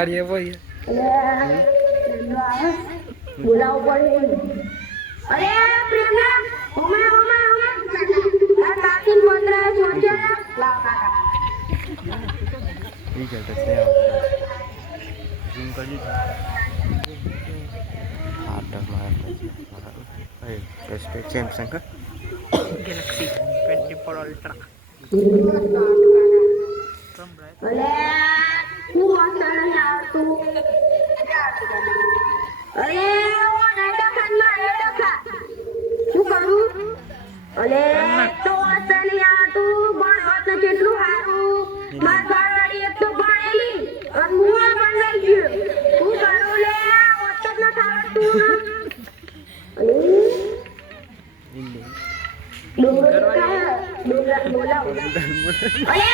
કાઢીએ ભાઈ બોલાવ પડે અરે પ્રેમના ઓમા ઓમા ઓમા આ કાકીન પંદરા સોચ્યા લાવ કાકા ઠીક છે તો આવતો ઝૂમ કરી આટા મારા સેમસંગ ગેલેક્સી 24 અલ્ટ્રા અલે હું વાસણ આવતું અરે ઓ નાટક ખાનમાં નાટક શું કરું અલે તો વાસણ આવતું પણ વાત કેટલું સારું માર ઘરવાળી એક તો ભણેલી અને હું ભણેલી ગયો હું કરું લે વાત ન થાતું અલે ડોંગર બોલાવ અલે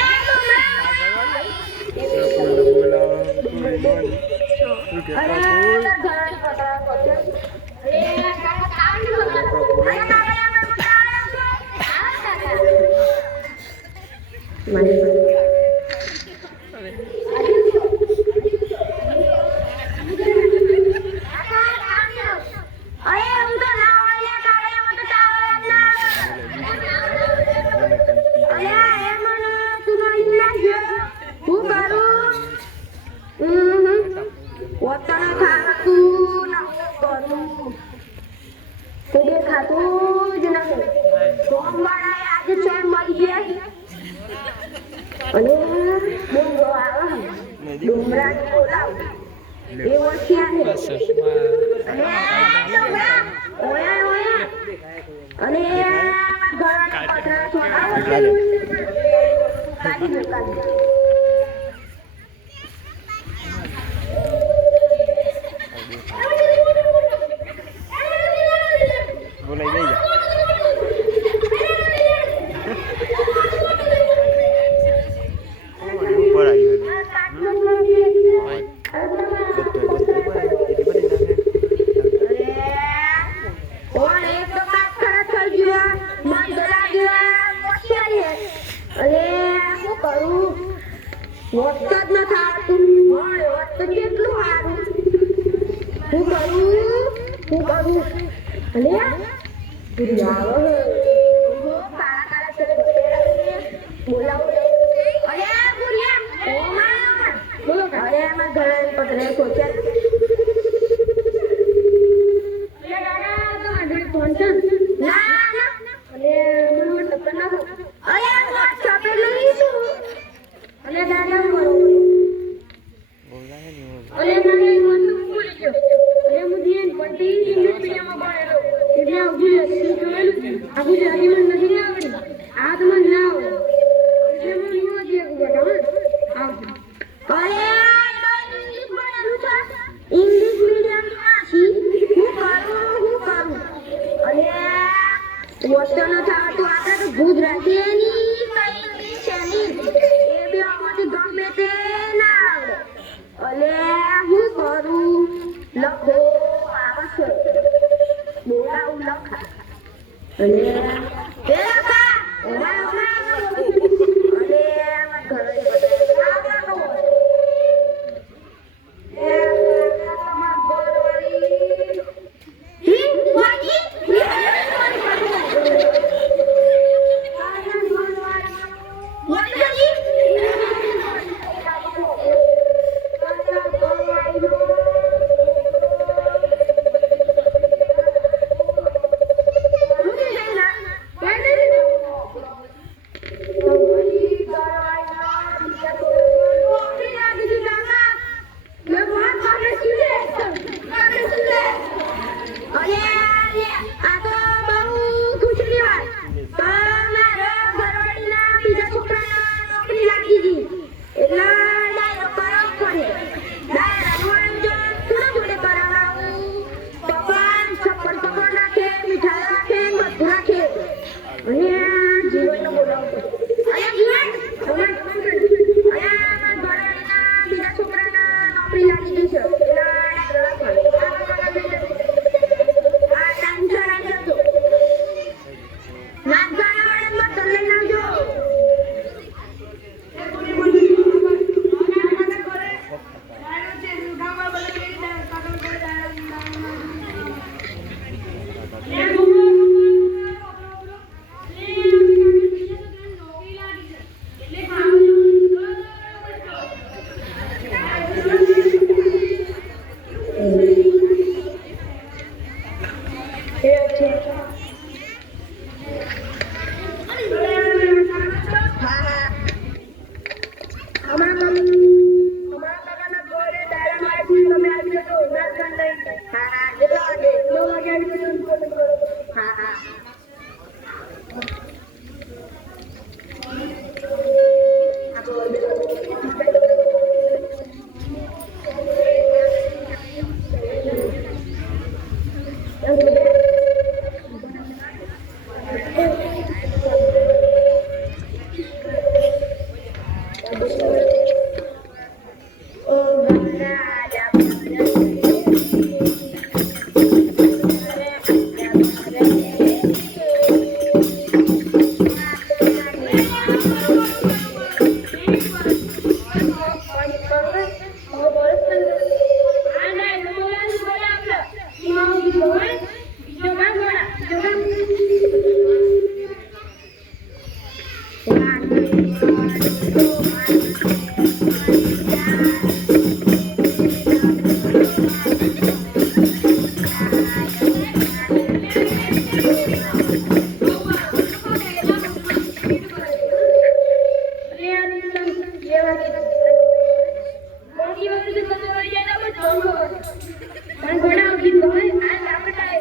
પણ ઘણા ગીત હોય આ લાકડા એ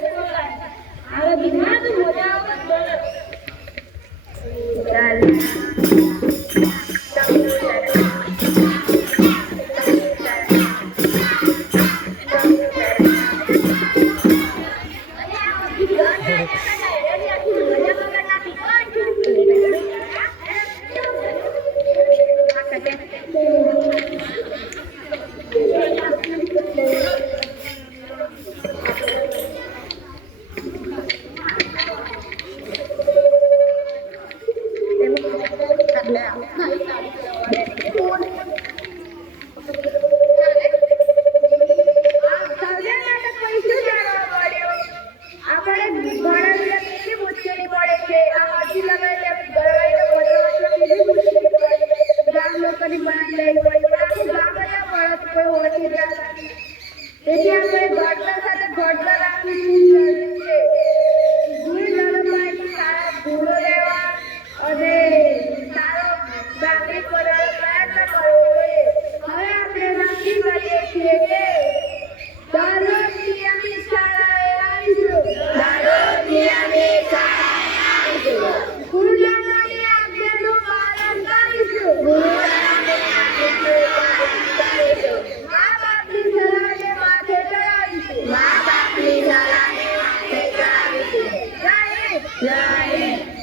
આવા ગીતમાં તો મજા આવે ચાલ તેથી આપણે ઘટના સાથે ઘટના રાખવી છે ભૂલ નરમાઈ સારા ભૂલો લેવા અને સારો નાગરિક બનવાનો પ્રયત્ન કરવો જોઈએ હવે આપણે નક્કી કરીએ છીએ કે દરરોજ નિયમિત શાળાએ આવીશું ગુરુજનોની આજ્ઞાનું પાલન કરીશું મા-બાપની સલાહને માથે ચડાવીશું જય હિન્દ.